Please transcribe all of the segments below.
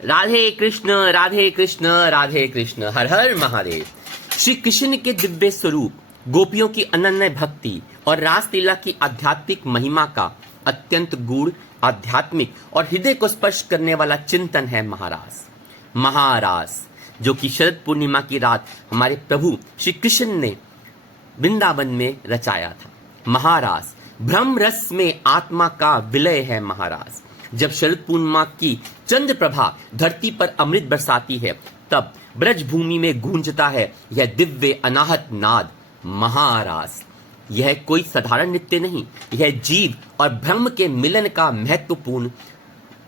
राधे कृष्ण राधे कृष्ण राधे कृष्ण, हर हर महादेव। श्री कृष्ण के दिव्य स्वरूप, गोपियों की अनन्य भक्ति और रासलीला की आध्यात्मिक महिमा का अत्यंत गूढ़, आध्यात्मिक और हृदय को स्पर्श करने वाला चिंतन है महारास। महारास जो कि शरद पूर्णिमा की रात हमारे प्रभु श्री कृष्ण ने वृंदावन में रचाया था। महारास ब्रह्म रस में आत्मा का विलय है। महारास जब शरद पूर्णिमा की चंद्र प्रभा धरती पर अमृत बरसाती है, तब ब्रज भूमि में गूंजता है यह दिव्य अनाहत नाद। महारास यह कोई साधारण नृत्य नहीं, यह जीव और ब्रह्म के मिलन का महत्वपूर्ण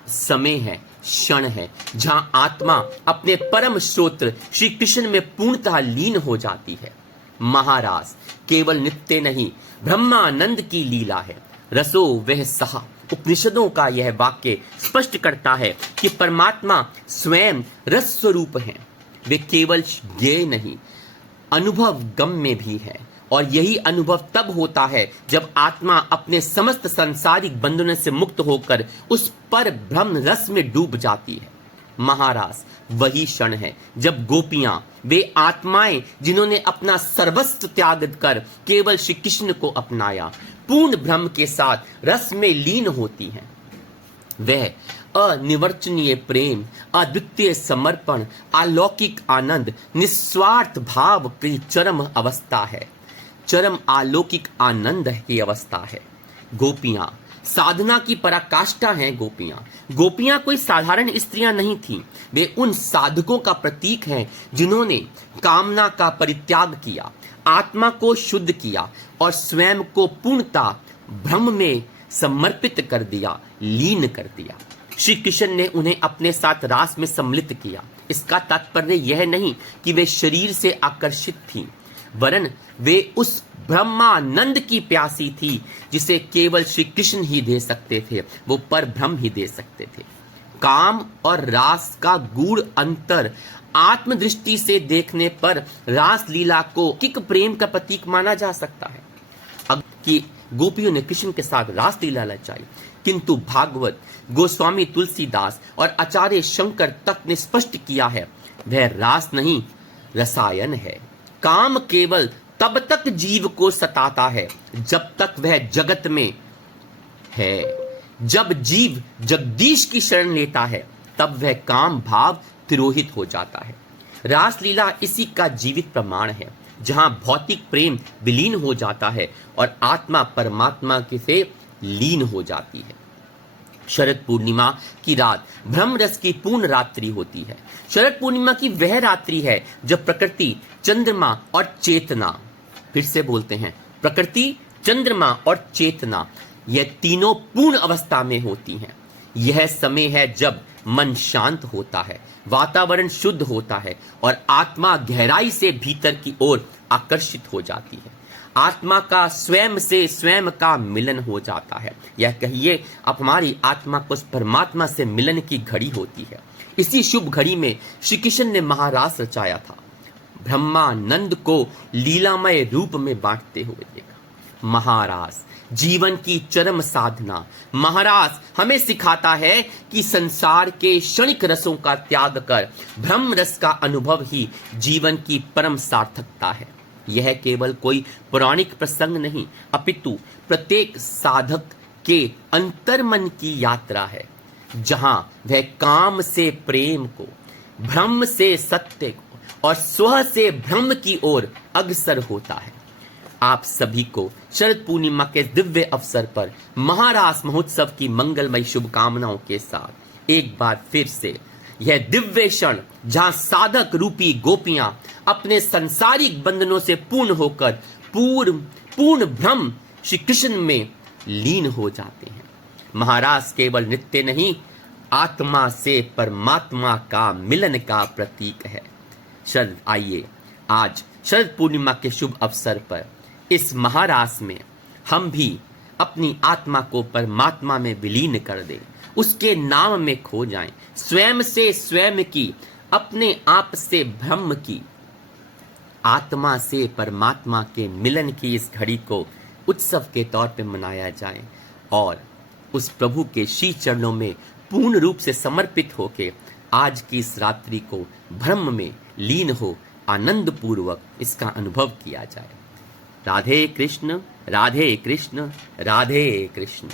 समय है, क्षण है, जहां आत्मा अपने परम स्रोत श्री कृष्ण में पूर्णतः लीन हो जाती है। महारास केवल नृत्य नहीं, ब्रह्मानंद की लीला है। रसो वह सहा, उपनिषदों का यह वाक्य स्पष्ट करता है कि परमात्मा स्वयं रस स्वरूप हैं। वे केवल ज्ञेय नहीं, अनुभव गम्य भी है। और यही अनुभव तब होता है जब आत्मा अपने समस्त सांसारिक बंधनों से मुक्त होकर उस पर ब्रह्म रस में डूब जाती है। महारास वही क्षण है जब गोपियां, वे आत्माएं जिन्होंने अपना सर्वस्व त्याग कर केवल श्री कृष्ण को अपनाया, पूर्ण ब्रह्म के साथ रस में लीन होती हैं। वह अनिर्वचनीय प्रेम, अद्वितीय समर्पण, अलौकिक आनंद, निस्वार्थ भाव की चरम अवस्था है, चरम अलौकिक आनंद की अवस्था है। गोपियां साधना की पराकाष्ठा हैं। गोपियां कोई साधारण स्त्रियां नहीं थीं, वे उन साधकों का प्रतीक हैं जिन्होंने कामना का परित्याग किया, आत्मा को शुद्ध किया और स्वयं को पूर्णता ब्रह्म में समर्पित कर दिया, लीन कर दिया। श्री कृष्ण ने उन्हें अपने साथ रास में सम्मिलित किया। इसका तात्पर्य यह नहीं कि वे शरीर से आकर्षित थीं, वरन वे उस ब्रह्मानंद की प्यासी थी जिसे केवल श्री कृष्ण ही दे सकते थे, वो पर ब्रह्म ही दे सकते थे। काम और रास का गूढ़ अंतर आत्मदृष्टि से देखने पर रास लीला को किक प्रेम का प्रतीक माना जा सकता है। अब कि गोपियों ने कृष्ण के साथ रास लीला रचाई, किंतु भागवत, गोस्वामी तुलसीदास और आचार्य शंकर तक ने स्पष्ट किया है, वह रास नहीं, रसायन है। काम केवल तब तक जीव को सताता है जब तक वह जगत में है। जब जीव जगदीश की शरण लेता है, तब वह काम भाव तिरोहित हो जाता है। रासलीला इसी का जीवित प्रमाण है, जहां भौतिक प्रेम विलीन हो जाता है और आत्मा परमात्मा के से लीन हो जाती है। शरद पूर्णिमा की रात ब्रह्म रस की पूर्ण रात्रि होती है। शरद पूर्णिमा की वह रात्रि है जब प्रकृति, चंद्रमा और चेतना, फिर से बोलते हैं, प्रकृति, चंद्रमा और चेतना, यह तीनों पूर्ण अवस्था में होती हैं। यह समय है जब मन शांत होता है, वातावरण शुद्ध होता है और आत्मा गहराई से भीतर की ओर आकर्षित हो जाती है। आत्मा का स्वयं से स्वयं का मिलन हो जाता है। यह कहिए अब हमारी आत्मा को परमात्मा से मिलन की घड़ी होती है। इसी शुभ घड़ी में श्री कृष्ण ने महारास रचाया था। ब्रह्मानंद को लीलामय रूप में बांटते हुए देखा। महारास जीवन की चरम साधना। महारास हमें सिखाता है कि संसार के क्षणिक रसों का त्याग कर ब्रह्म रस का अनुभव ही जीवन की परम सार्थकता है। यह केवल कोई पौराणिक प्रसंग नहीं, अपितु प्रत्येक साधक के अंतर्मन की यात्रा है, जहां वह काम से प्रेम को, ब्रह्म से सत्य को और स्व से ब्रह्म की ओर अग्रसर होता है। आप सभी को शरद पूर्णिमा के दिव्य अवसर पर महारास महोत्सव की मंगलमय शुभकामनाओं के साथ एक बार फिर से यह दिव्य क्षण, जहां साधक रूपी गोपियां अपने संसारिक बंधनों से पूर्ण होकर पूर्ण ब्रह्म श्री कृष्ण में लीन हो जाते हैं। महारास केवल नृत्य नहीं, आत्मा से परमात्मा का मिलन का प्रतीक है। आइए आज शरद पूर्णिमा के शुभ अवसर पर इस महारास में हम भी अपनी आत्मा को परमात्मा में विलीन कर दें, उसके नाम में खो जाएं, स्वयं से स्वयं की, अपने आप से ब्रह्म की, आत्मा से परमात्मा के मिलन की इस घड़ी को उत्सव के तौर पे मनाया जाए और उस प्रभु के श्री चरणों में पूर्ण रूप से समर्पित होके आज की इस रात्रि को ब्रह्म में लीन हो आनंद पूर्वक इसका अनुभव किया जाए। राधे कृष्ण राधे कृष्ण राधे कृष्ण।